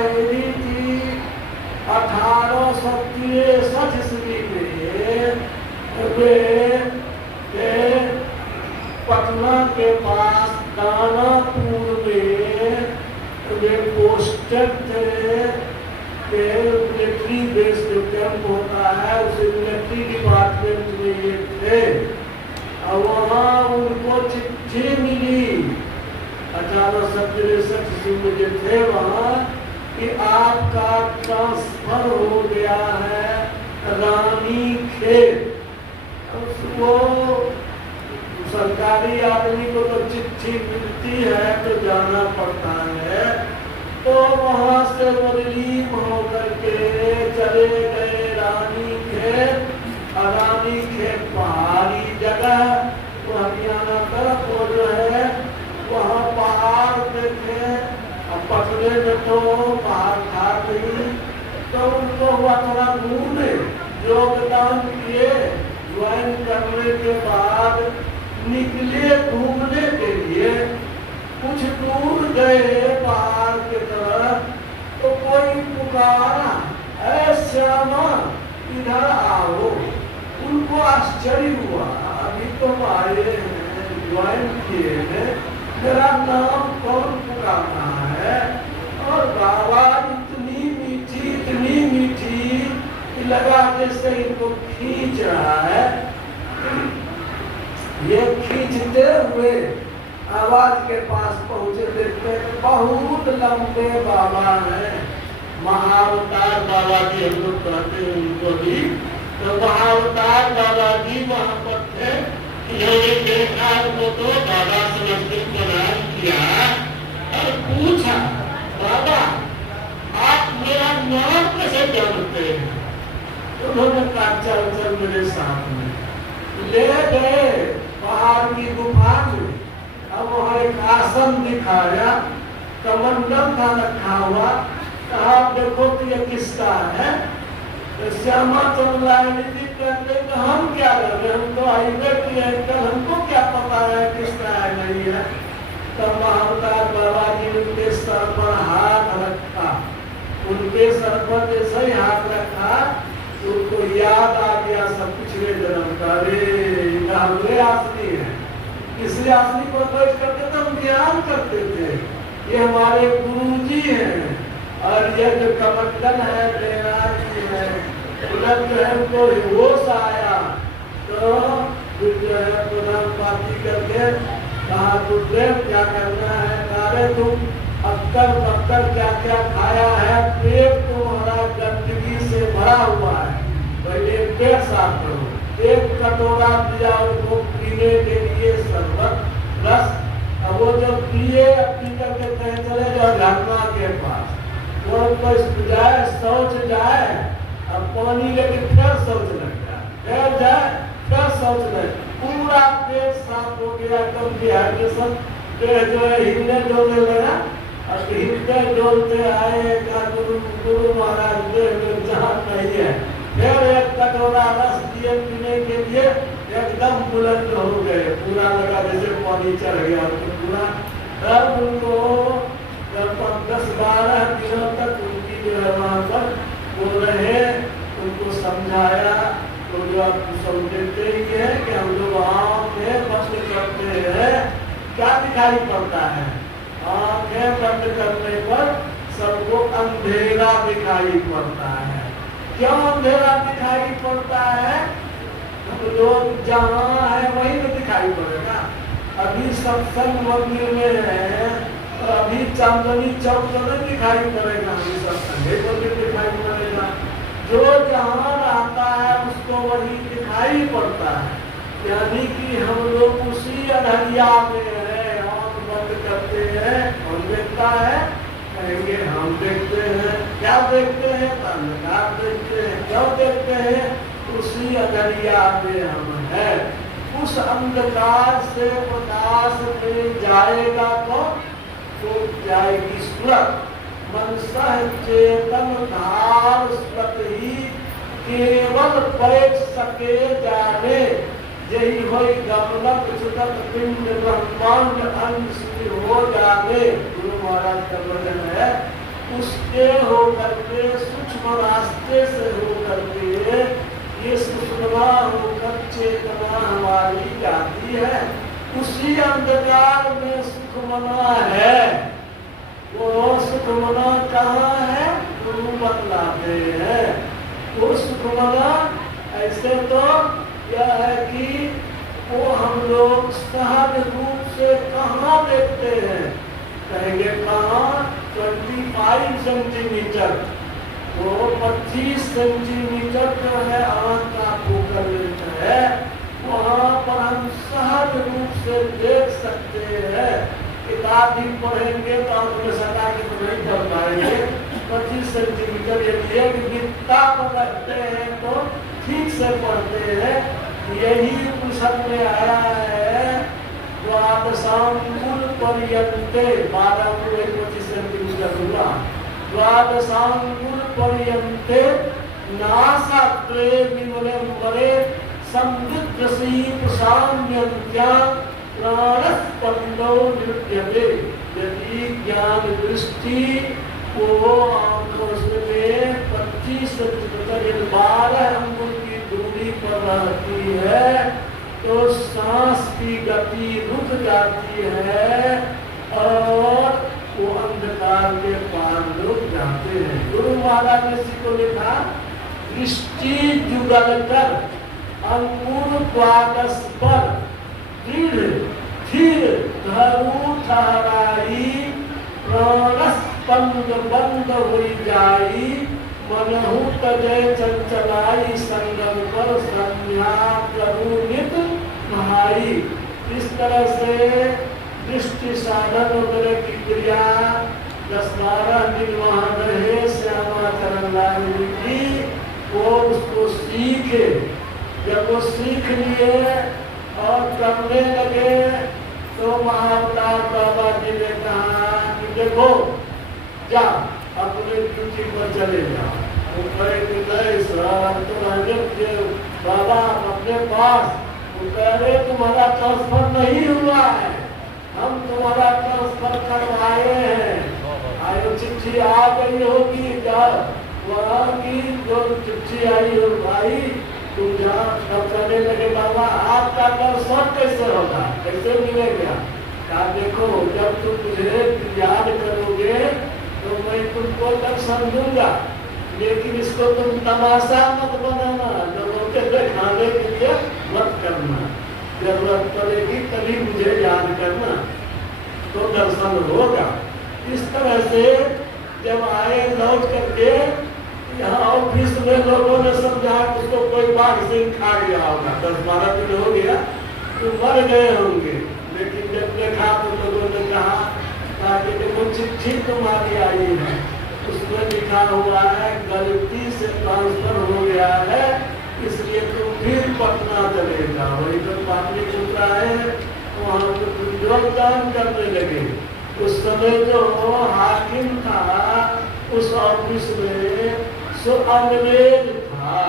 शायरी थी 1863 ईस्वी में वे पटना के पास दानापुर में वे पोस्टेड थे। मिलिट्री बेस जो कैंप होता है उसे मिलिट्री डिपार्टमेंट में ये थे और वहाँ उनको चिट्ठी मिली 1863 में जो थे वहाँ कि आपका ट्रांसफर हो गया है रानीखेत। वो सरकारी आदमी को तो चिट्ठी मिलती है तो जाना पड़ता है, तो वहाँ से वो रिलीव होकर के चले गए रानीखेत। रानीखेत पहाड़ी जगह, वो हरियाणा तरफ वो जो है वहाँ पहाड़ पे थे। अब पटने में तो पहाड़ था नहीं, तो उनको हुआ थोड़ा घूमने योगदान किए। ज्वाइन करने के बाद निकले घूमने के लिए, कुछ दूर गए पहाड़ के तरफ तो कोई पुकारा, ऐ श्यामा इधर आओ। उनको आश्चर्य हुआ, अभी तो आए हैं ज्वाइन किए हैं, मेरा नाम कौन पुकार रहा है? और आवाज इतनी मीठी कि लगा जैसे इनको खींच रहा है। ये खींचते हुए आवाज के पास पहुंचे, देखते बहुत लंबे बाबा हैं, महाअवतार बाबा जी हम लोग कहते हैं उनको भी। तो महाअवतार बाबा जी वहां पर थे। ये देखा उनको तो बाबा समझते प्रणाम किया और पूछा, बाबा आप मेरा नाम कैसे जानते हैं? उन्होंने कहा चल चल मेरे साथ में। ले गए पहाड़ की गुफा में। अब वहाँ एक आसन दिखाया, कमंडल था रखा हुआ। कहा देखो कि ये किसका है? तो श्यामा चंद्र जी कहते हैं हम क्या कर रहे, हम तो हाईवे किए कल, हमको क्या पता है किसका है नहीं है। तब महाअवतार बाबा जी उनके सर पर हाथ रखा, उनके सर पर जैसे ही हाथ रखा उनको याद आ गया सब पिछले जन्म का। रे आसनी है, इसलिए आसनी को अद्वैत करते थे, हम ध्यान करते थे ये हमारे गुरुजी हैं। और ये जो कमंडल है देवराज जी है, तुरंत जो है उनको होश आया तो फिर जो है प्रणाम पाती करके कहा गुरुदेव क्या करना है? अरे तुम अक्कर बक्कर क्या क्या खाया है, पेट तुम्हारा गंदगी से भरा हुआ है, पहले पेट साफ करो। एक कटोरा दिया उनको पीने के लिए शरबत रस। अब वो जब पिए पी करके कहे चले जाओ झरना के पास, वो जाए शौच जाए, अब पानी लेके फिर शौच लग जाए, फिर जाए फिर शौच लगे, पूरा पेट साफ हो गया, एकदम डिहाइड्रेशन। जो है हिलने डोलने लगा और हिलते डोलते आए का गुरु महाराज जहाँ नहीं है। फिर एक कटोरा रस दिए पीने के लिए, एकदम बुलंद हो गए, पूरा लगा जैसे पानी चढ़ गया पूरा। तब उनको 10-12 दिनों तक उनकी जो है वहाँ पर वो रहे, उनको समझाया। तो जो आप समझते ही है कि हम लोग आँखें बंद करते हैं, क्या दिखाई पड़ता है? आँखें बंद करने पर सबको अंधेरा दिखाई पड़ता है। क्यों अंधेरा दिखाई पड़ता है? लोग जहाँ है वहीं तो दिखाई पड़ेगा। अभी सत्संग मंदिर में है, तो अभी चांदनी चौक तो नहीं दिखाई पड़ेगा, अभी सत्संग मंदिर दिखाई पड़ेगा। जो जहाँ रहता है उसको वही दिखाई पड़ता है। यानी कि हम लोग उसी अंधरिया में है, आँख बंद करते हैं। कौन देखता है? कहेंगे हम देखते हैं। क्या देखते हैं? अंधकार देखते हैं। क्यों देखते हैं? उसी अंधरिया में हम हैं। उस अंधकार से प्रकाश में जाएगा कौन? तो जाएगी सूरत। मन सह चेतन धार स्वत ही केवल बैठ सके जाने, यही होई गमनक छुटक पिंड ब्रह्मांड अंश हो जाने। गुरु महाराज का वचन है। उसके होकर के सूक्ष्म रास्ते से होकर के ये सुषुम्ना होकर चेतना हमारी जाती है। उसी अंधकार में सुखमना है। वो सुखमना कहाँ है? गुरु बतलाते हैं। वो सुखमना ऐसे तो यह है कि वो हम लोग सहज रूप से कहाँ देखते हैं? कहेंगे कहाँ? 25 सेंटीमीटर, वो 25 सेंटीमीटर जो है आँख का फोकल लेंथ है, वहाँ पर हम सहज रूप से देख सकते हैं। किताब भी पढ़ेंगे तो हम में सटा के तो नहीं पढ़ पाएंगे। 25 सेंटीमीटर यदि एक बित्ता पर रखते हैं तो ठीक से पढ़ते हैं। यही उपनिषद में आया है, द्वादशांगुल पर्यन्ते, 12 अंगुल 25 सेंटीमीटर हुआ, द्वादशांगुल पर्यन्ते नासाग्रे विमलेम्बरे समृद्धसीप साम्यन्त्या प्राणस्पन्दो नृत्यते। यदि ज्ञान दृष्टि को आंखों में 25 सेंटीमीटर 12 अंगुल की दूरी पर रहती है तो सांस की गति रुक जाती है और वो अंधकार के पार लोग जाते हैं। गुरु महाराज ने इसी को लिखा, दृष्टि जुगल कर अंकुर द्वादश पर दृढ़ स्थिर धरू ठहराई, प्राणस्पंद बंद हुई जाई, मनहु तजय चंचलाई, संगम पर संज्ञा प्रभु नित भाई। इस तरह से दृष्टि साधन वगैरह की क्रिया 10-12 दिन वहाँ रहे श्यामाचरण लाल की, वो उसको सीखे। जब वो सीख लिए और करने लगे तो महाअवतार बाबा जी ने कहा कि देखो जा अपने ड्यूटी पर चले जाओ। वो कहे कि नहीं सर, तो रहने बाबा अपने पास। वो कह रहे तुम्हारा ट्रांसफर नहीं हुआ है, हम तुम्हारा ट्रांसफर करवाए हैं। आयो चिट्ठी आ गई होगी क्या? वहाँ की जो चिट्ठी आई हो भाई, तुम जहाँ सब करने लगे बाबा आपका ट्रांसफर कैसे होगा, कैसे मिलेगा? क्या देखो जब तुम मुझे याद करोगे तो मैं तुमको दर्शन दूंगा, लेकिन इसको तुम तमाशा मत बनाना, लोगों के दिखाने के लिए मत करना। जरूरत पड़ेगी तभी मुझे याद करना, तो दर्शन होगा। इस तरह से जब आए लौट करके यहाँ ऑफिस में लोगों ने समझा उसको कोई बाघ सिंह खा गया होगा, 10-12 दिन हो गया तो मर गए होंगे। लेकिन जब देखा तो लोगों ने कहा कि देखो चिट्ठी तुम्हारी आई है, उसमें लिखा हुआ है गलती से ट्रांसफर हो गया है, इसलिए तुम फिर पटना चले जाओ। वही तो पाटली पुत्र आए वहाँ तो योगदान करने लगे। उस समय जो हाकिम था उस ऑफिस में सो अंग्रेज था,